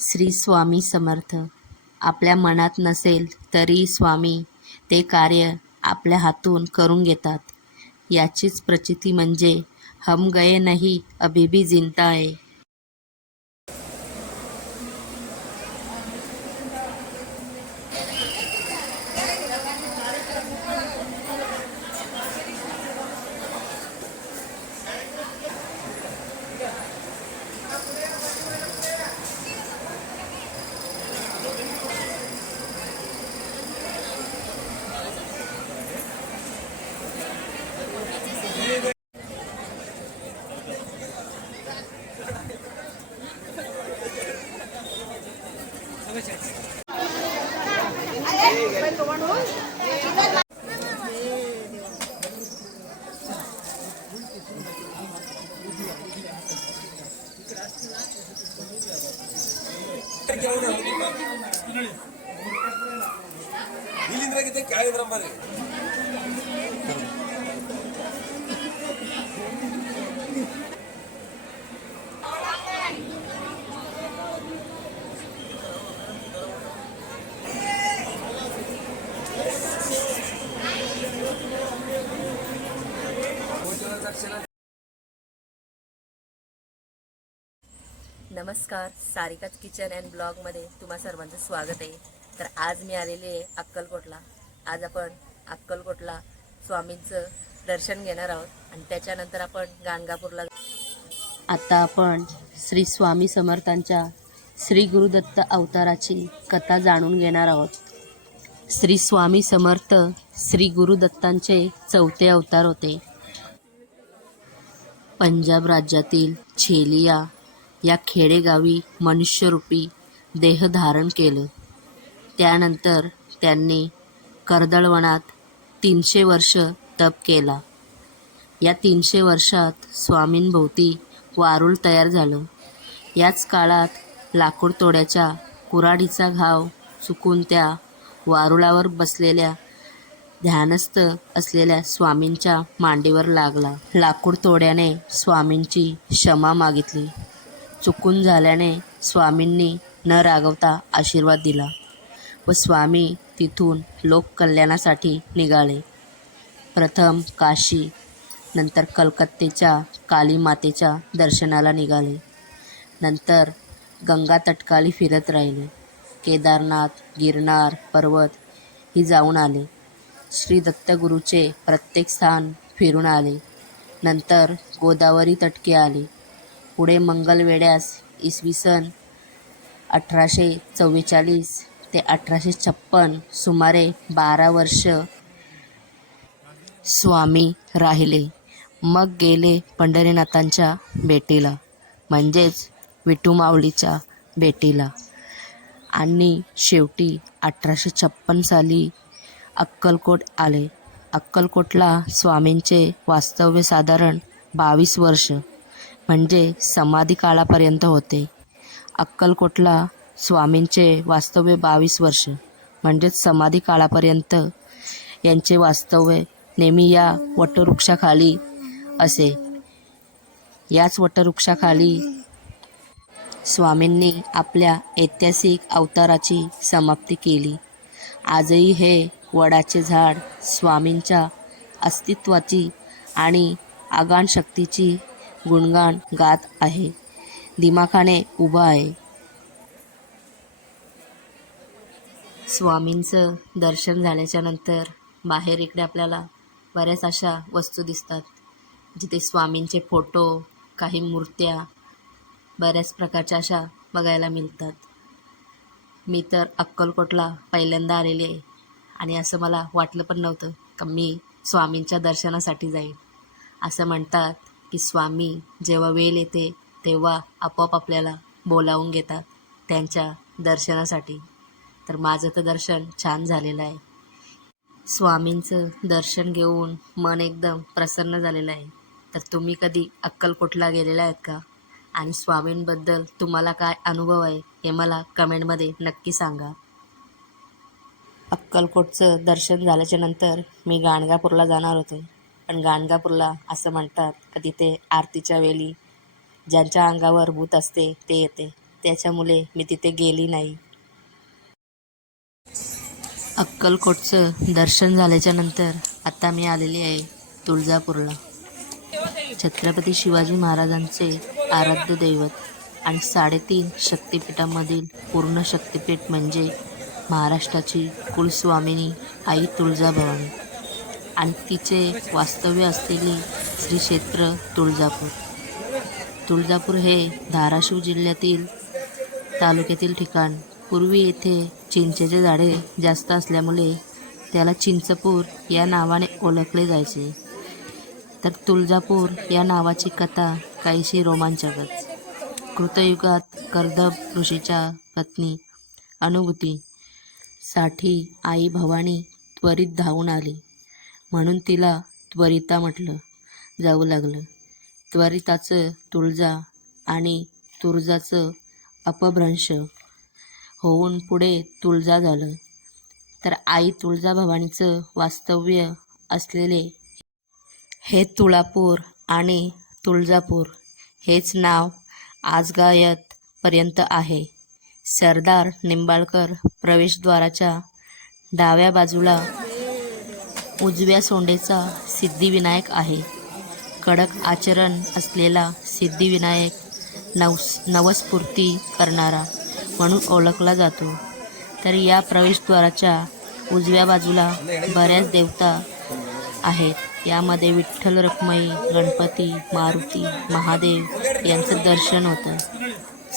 श्री स्वामी समर्थ. आपल्या मनात नसेल तरी स्वामी ते कार्य आपल्या हातून करून घेतात. याचीच प्रचिती म्हणजे हम गए नाही अभिबी जिंता आहे नमस्कार सारिकाच किचन अँड ब्लॉगमध्ये तुम्हा सर्वांचं स्वागत आहे. तर आज मी आलेले आहे अक्कलकोटला. आज आपण अक्कलकोटला स्वामींचं दर्शन घेणार आहोत आणि त्याच्यानंतर आपण गाणगापूरला आता आपण श्री स्वामी समर्थांच्या श्री गुरुदत्त अवताराची कथा जाणून घेणार आहोत. श्री स्वामी समर्थ श्री गुरुदत्तांचे चौथे अवतार होते. पंजाब राज्यातील छेलिया या खेडेगावी मनुष्यरूपी देह धारण केलं. त्यानंतर त्यांनी कर्दळवनात तीनशे वर्ष तप केला. या तीनशे वर्षात स्वामींभोवती वारूळ तयार झालं. याच काळात लाकूड तोड्याच्या कुऱ्हाडीचा घाव चुकून त्या वारुळावर बसलेल्या ध्यानस्थ असलेल्या स्वामींच्या मांडीवर लागला. लाकूड तोड्याने स्वामींची क्षमा मागितली. चुकून झाल्याने स्वामींनी न रागवता आशीर्वाद दिला. व स्वामी तिथून लोककल्याणासाठी निघाले. प्रथम काशी नंतर कलकत्तेच्या काली मातेच्या दर्शनाला निघाले. नंतर गंगा तटकाली फिरत राहिले. केदारनाथ गिरनार पर्वत ही जाऊन आले. श्री दत्तगुरूचे प्रत्येक स्थान फिरून आले. नंतर गोदावरी तटके आले. पुढे मंगलवेड्यास इसवी सन अठराशे चव्वेचाळीस ते अठराशे छप्पन सुमारे बारा वर्ष स्वामी राहिले. मग गेले पंढरीनाथांच्या भेटीला म्हणजेच विठुमाऊलीच्या भेटीला. आणि शेवटी अठराशे छप्पन साली अक्कलकोट आले. अक्कलकोटला स्वामींचे वास्तव्य साधारण बावीस वर्ष म्हणजे समाधी काळापर्यंत होते. अक्कलकोटला स्वामींचे वास्तव्य बावीस वर्ष म्हणजेच समाधी काळापर्यंत यांचे वास्तव्य नेहमी या वटवृक्षाखाली असे. याच वटवृक्षाखाली स्वामींनी आपल्या ऐतिहासिक अवताराची समाप्ती केली. आजही हे वडाचे झाड स्वामींच्या अस्तित्वाची आणि आगान शक्तीची गुणगान गात आहे. दिमाखाने उभा आहे. स्वामींचं दर्शन झाल्याच्यानंतर बाहेर इकडे आपल्याला बऱ्याच अशा वस्तू दिसतात. जिथे स्वामींचे फोटो काही मूर्त्या बऱ्याच प्रकारच्या अशा बघायला मिळतात. मी तर अक्कलकोटला पहिल्यांदा आलेली आहे आणि असं मला वाटलं पण नव्हतं का मी स्वामींच्या दर्शनासाठी जाईल असं म्हणतात की स्वामी जेव्हा वेळ येते तेव्हा आपोआप आपल्याला बोलावून घेतात त्यांच्या दर्शनासाठी. तर माझं तर दर्शन छान झालेलं आहे. स्वामींचं दर्शन घेऊन मन एकदम प्रसन्न झालेलं आहे. तर तुम्ही कधी अक्कलकोटला गेलेला आहेत का? आणि स्वामींबद्दल तुम्हाला काय अनुभव आहे हे मला कमेंटमध्ये नक्की सांगा. अक्कलकोटचं दर्शन झाल्याच्यानंतर मी गाणगापूरला जाणार होते. पण गाणगापूरला असं म्हणतात का तिथे आरतीच्या वेळी ज्यांच्या अंगावर भूत असते ते येते. त्याच्यामुळे मी तिथे गेली नाही. अक्कलकोटचं दर्शन झाल्याच्यानंतर आता मी आलेली आहे तुळजापूरला. छत्रपती शिवाजी महाराजांचे आराध्य दैवत आणि साडेतीन शक्तिपीठामधील पूर्ण शक्तिपीठ म्हणजे महाराष्ट्राची कुलस्वामिनी आई तुळजाभवानी आणि तिचे वास्तव्य असलेली श्री क्षेत्र तुळजापूर. तुळजापूर हे धाराशिव जिल्ह्यातील तालुक्यातील ठिकाण पूर्वी येथे चिंचेचे झाडे जास्त असल्यामुळे त्याला चिंचपूर या नावाने ओळखले जायचे. तर तुळजापूर या नावाची कथा काहीशी रोमांचकच. कृतयुगात कर्दब ऋषीच्या पत्नी अनुभूती साठी आई भवानी त्वरित धावून आली. म्हणून तिला त्वरिता म्हटलं जाऊ लागलं. त्वरिताचं तुळजा आणि तुळजाचं अपभ्रंश होऊन पुढे तुळजा झालं. तर आई तुळजाभवानीचं वास्तव्य असलेले हे तुळापूर आणि तुळजापूर हेच नाव आजगायतपर्यंत आहे. सरदार निंबाळकर प्रवेशद्वाराच्या डाव्या बाजूला उजव्या सोंडेचा सिद्धिविनायक आहे. कडक आचरण असलेला सिद्धिविनायक नवस नवस्फूर्ती करणारा म्हणून ओळखला जातो. तर या प्रवेशद्वाराच्या उजव्या बाजूला बऱ्याच देवता आहेत. यामध्ये विठ्ठल रखमाई गणपती मारुती महादेव यांचं दर्शन होतं.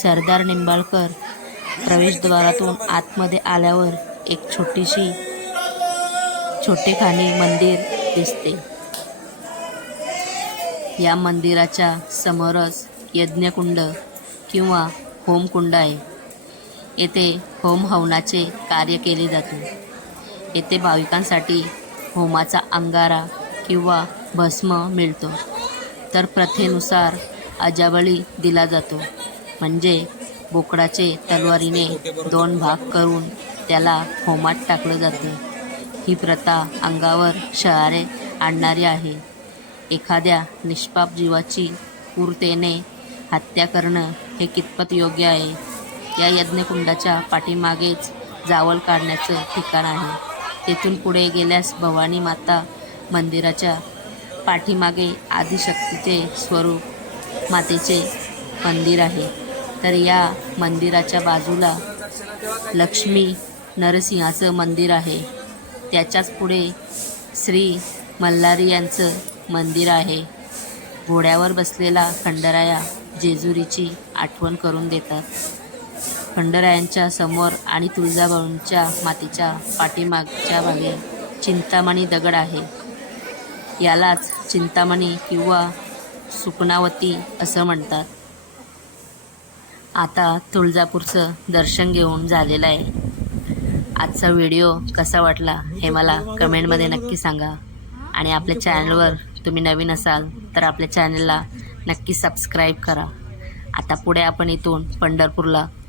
सरदार निंबाळकर प्रवेशद्वारातून आतमध्ये आल्यावर एक छोटीशी छोटेखानी मंदिर दिसते. या मंदिराच्या समोरच यज्ञकुंड किंवा होमकुंड आहे. येथे होम हवनाचे कार्य केले जाते. येथे भाविकांसाठी होमाचा अंगारा किंवा भस्म मिळतो. तर प्रथेनुसार अजाबळी दिला जातो. म्हणजे बोकडाचे तलवारीने दोन भाग करून त्याला होमात टाकलं जाते. ही प्रथा अंगावर शहारे आणणारी आहे. एखाद्या निष्पाप जीवाची क्रूरतेने हत्या करणं हे कितपत योग्य आहे? या यज्ञकुंडाच्या पाठीमागेच जावल काढण्याचं ठिकाण आहे. तेथून पुढे गेल्यास भवानी माता मंदिराच्या पाठीमागे आदिशक्तीचे स्वरूप मातेचे मंदिर आहे. तर या मंदिराच्या बाजूला लक्ष्मी नरसिंहाचं मंदिर आहे. त्याच्याच पुढे श्री मल्हारी यांचं मंदिर आहे. घोड्यावर बसलेला खंडराया जेजुरीची आठवण करून देतात. खंडरायांच्या समोर आणि तुळजाभवानीच्या मातीच्या पाठीमागच्या भागे चिंतामणी दगड आहे. यालाच चिंतामणी किंवा सुकणावती असं म्हणतात. आता तुळजापूरचं दर्शन घेऊन झालेलं आहे. आजचा व्हिडिओ कसा वाटला हे मला कमेंटमध्ये नक्की सांगा. आणि आपल्या चॅनलवर तुम्ही नवीन असाल तर आपल्या चॅनलला नक्की सबस्क्राईब करा. आता पुढे आपण इथून पंढरपूरला